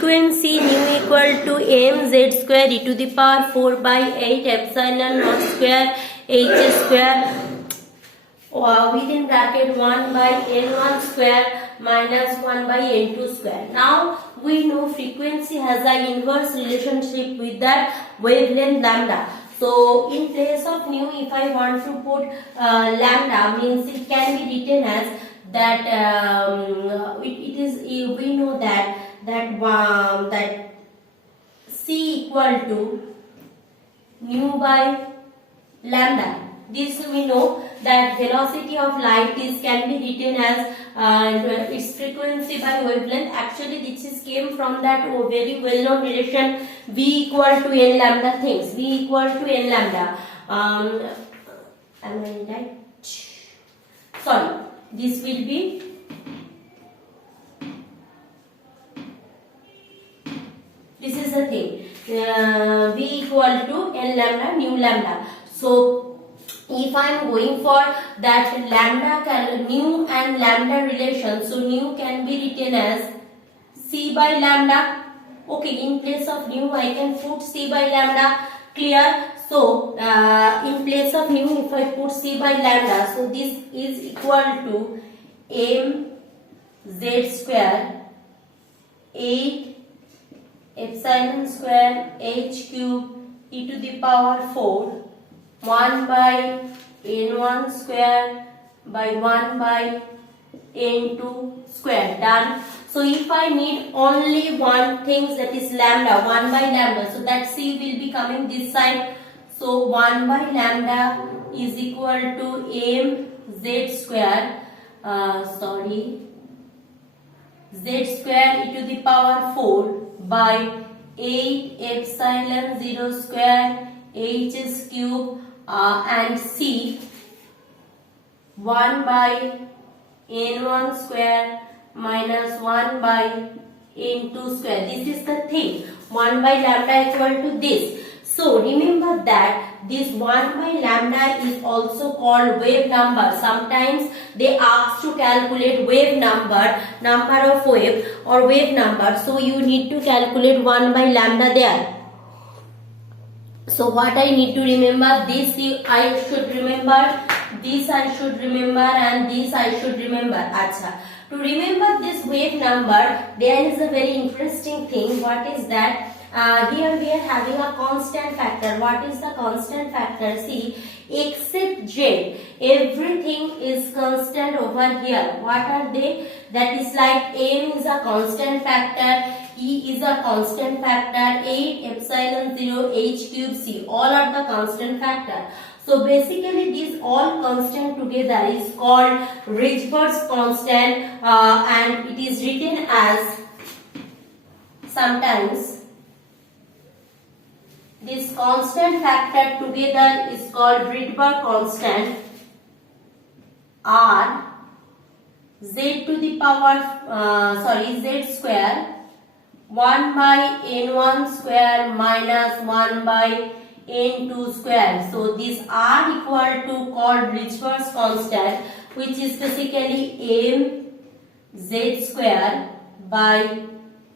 frequency nu equal to mz square e to the power 4 by 8 epsilon naught square h square within bracket 1 by n1 square minus 1 by n2 square. Now we know frequency has an inverse relationship with that wavelength lambda. So in place of nu, if I want to put lambda, means it can be written as that we know that c equal to nu by lambda. This we know that velocity of light can be written as its frequency by wavelength. Actually this came from that very well known relation v equal to n lambda things. V equal to n lambda. Am I right? Sorry, this will be this is the thing, v equal to n lambda nu lambda. So if I am going for that lambda nu and lambda relation, so nu can be written as c by lambda. Okay, in place of nu I can put c by lambda. Clear? So in place of nu, if I put c by lambda, so this is equal to m z square 8 epsilon square h cube e to the power 4 1 by n1 square by 1 by n2 square. Done. So if I need only one thing, that is lambda, 1 by lambda, so that c will be coming this side. So 1 by lambda is equal to m z square z square e to the power 4 by 8 epsilon 0 square h cube and c 1 by n1 square minus 1 by n2 square. This is the thing, 1 by lambda equal to this. So remember that this 1 by lambda is also called wave number. Sometimes they ask to calculate wave number of wave or wave number. So you need to calculate 1 by lambda there. So what I need to remember, this I should remember, this I should remember, and this I should remember. Acha. To remember this wave number, there is a very interesting thing. What is that? Here we are having a constant factor. What is the constant factor? See, except z, everything is constant over here. What are they? That is like m is a constant factor, e is a constant factor, 8 epsilon 0 h cube c, all are the constant factor. So basically these all constant together is called Rydberg's constant, and it is written as, sometimes this constant factor together is called Rydberg constant, r z to the power z square 1 by n1 square minus 1 by n2 square. So this r equal to called Rydberg's constant, which is basically m z square by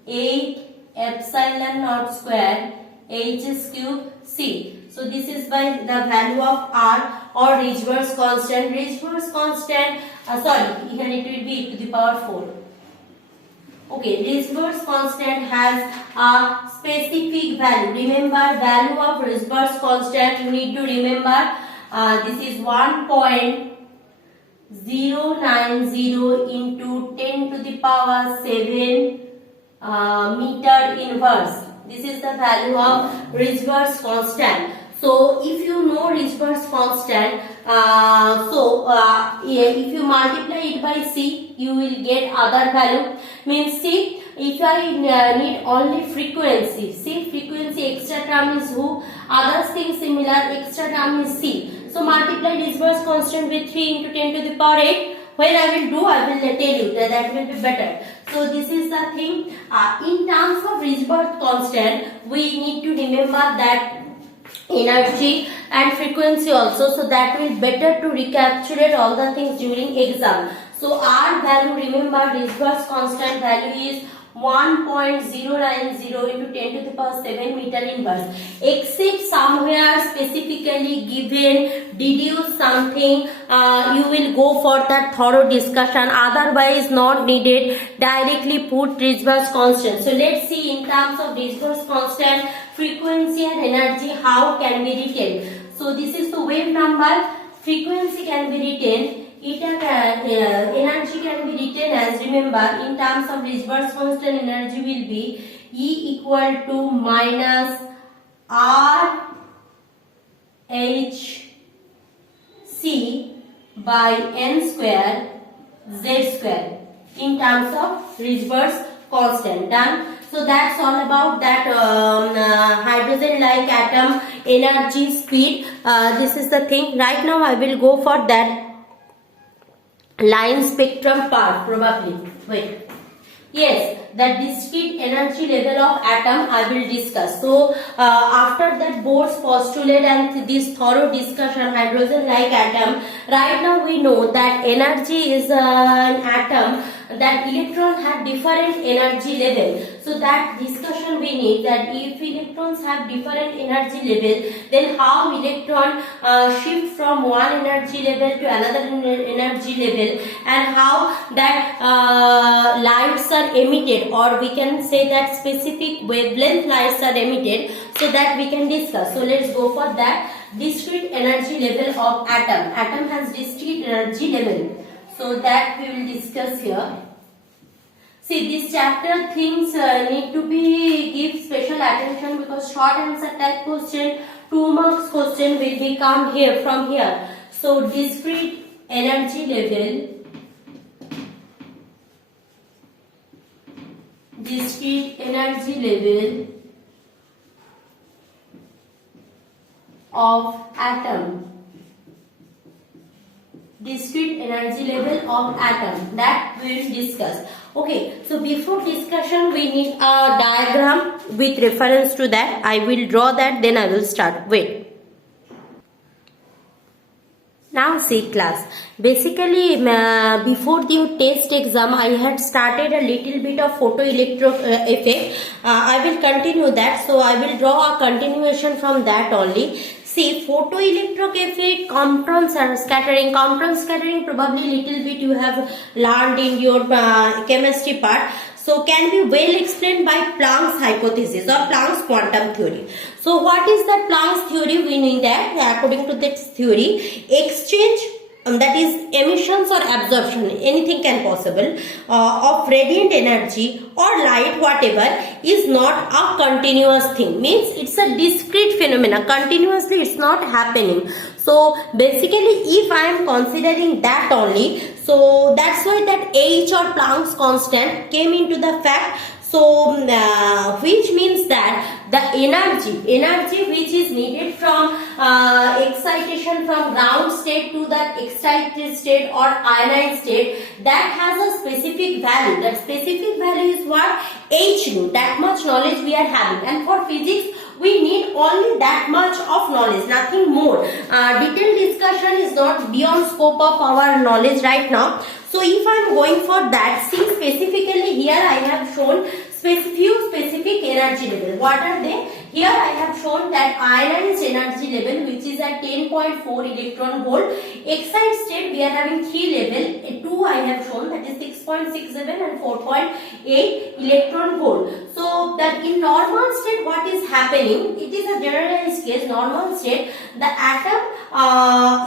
8 epsilon naught square h cube c. So this is by the value of r or Rydberg's constant. Rydberg's constant, here it will be e to the power 4. Okay, Rydberg's constant has a specific value. Remember, value of Rydberg's constant, you need to remember this is 1.090 into 10 to the power 7 meter inverse. This is the value of Rydberg's constant. So if you know Rydberg's constant, if you multiply it by c, you will get other value. Means see, if I need only frequency, see frequency extra term is who, other things similar, extra term is c. So multiply Rydberg's constant with 3 into 10 to the power 8. When I will tell you that will be better. So this is the thing. In terms of Rydberg's constant, we need to remember that energy and frequency also, so that will better to recapture all the things during exam. So R value, remember Rydberg's constant value is 1.090 into 10 to the power 7 meter inverse, except somewhere specifically given, deduce something, you will go for that thorough discussion, otherwise not needed, directly put Rydberg's constant. So let's see in terms of Rydberg's constant, frequency and energy how can be written. So this is the wave number, frequency can be written, energy can be written as, remember, in terms of Rydberg's constant, energy will be E equal to minus R H C by N square Z square in terms of Rydberg's constant. Done. So that's all about that hydrogen-like atom energy, speed. This is the thing. Right now I will go for that line spectrum part probably. Wait. Yes, the discrete energy level of atom I will discuss. So after that Bohr's postulate and this thorough discussion, hydrogen like atom, right now we know that energy is an atom, that electron have different energy level. So that discussion we need, that if electrons have different energy level, then how electron shift from one energy level to another energy level, and how that lights are emitted, or we can say that specific wavelength lights are emitted, so that we can discuss. So let's go for that discrete energy level of atom. Atom has discrete energy level, so that we will discuss here. See, this chapter things need to be give special attention, because short answer type question, 2 marks question will be come here from here. So discrete energy level, of atom. Discrete energy level of atom, that we will discuss. Okay, so before discussion we need a diagram with reference to that. I will draw that, then I will start. Wait. Now see class, basically before the test exam I had started a little bit of photoelectric effect. I will continue that, so I will draw a continuation from that only. See, photoelectric effect, Compton scattering. Compton scattering probably little bit you have learned in your chemistry part. So can be well explained by Planck's hypothesis or Planck's quantum theory. So what is that Planck's theory? We know that according to this theory, exchange, that is emissions or absorption, anything can possible, of radiant energy or light, whatever, is not a continuous thing. Means it's a discrete phenomena. Continuously it's not happening. So basically if I am considering that only, so that's why that H or Planck's constant came into the fact. So which means that the energy which is needed from excitation from ground state to that excited state or ionized state, that has a specific value. That specific value is what? H nu. That much knowledge we are having, and for physics we need only that much of knowledge, nothing more. Detailed discussion is not beyond scope of our knowledge right now. So if I am going for that, see specifically here I have shown few specific energy level. What are they? Here I have shown that ionized energy level, which is at 10.4 electron volt. Excited state we are having 3 level. 2 I have shown, that is 6.67 and 4.8 electron volt. So that in normal state what is happening? It is a generalized case. Normal state, the atom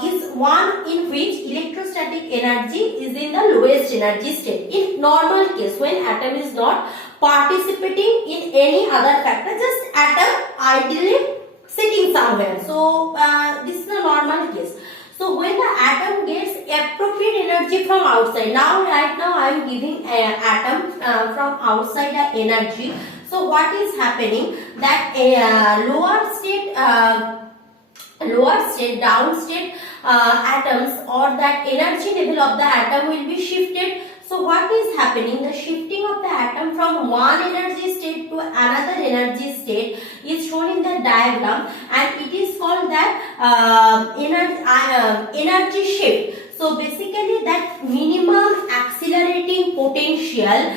is one in which electrostatic energy is in the lowest energy state. In normal case, when atom is not participating in any other factor, just atom ideally sitting somewhere. So this is the normal case. So when the atom gets appropriate energy from outside, right now I am giving atom from outside energy. So what is happening? That lower state, down state atoms, or that energy level of the atom will be shifted. So what is happening? The shifting of the atom from one energy state to another energy state is shown in the diagram, and it is called that energy shift. So basically that minimum accelerating potential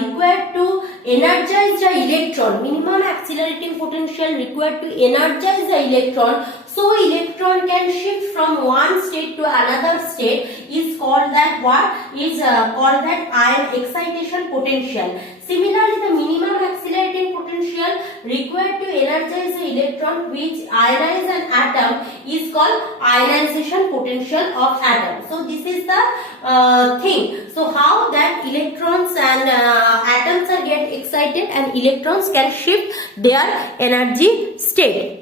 required to energize the electron, minimum accelerating potential required to energize the electron, so electron can shift from one state to another state, is called that what is called that ion excitation potential. Similarly, the minimum accelerating potential required to energize the electron which ionize an atom is called ionization potential of atom. So this is the thing. So how that electrons and atoms are get excited and electrons can shift their energy state.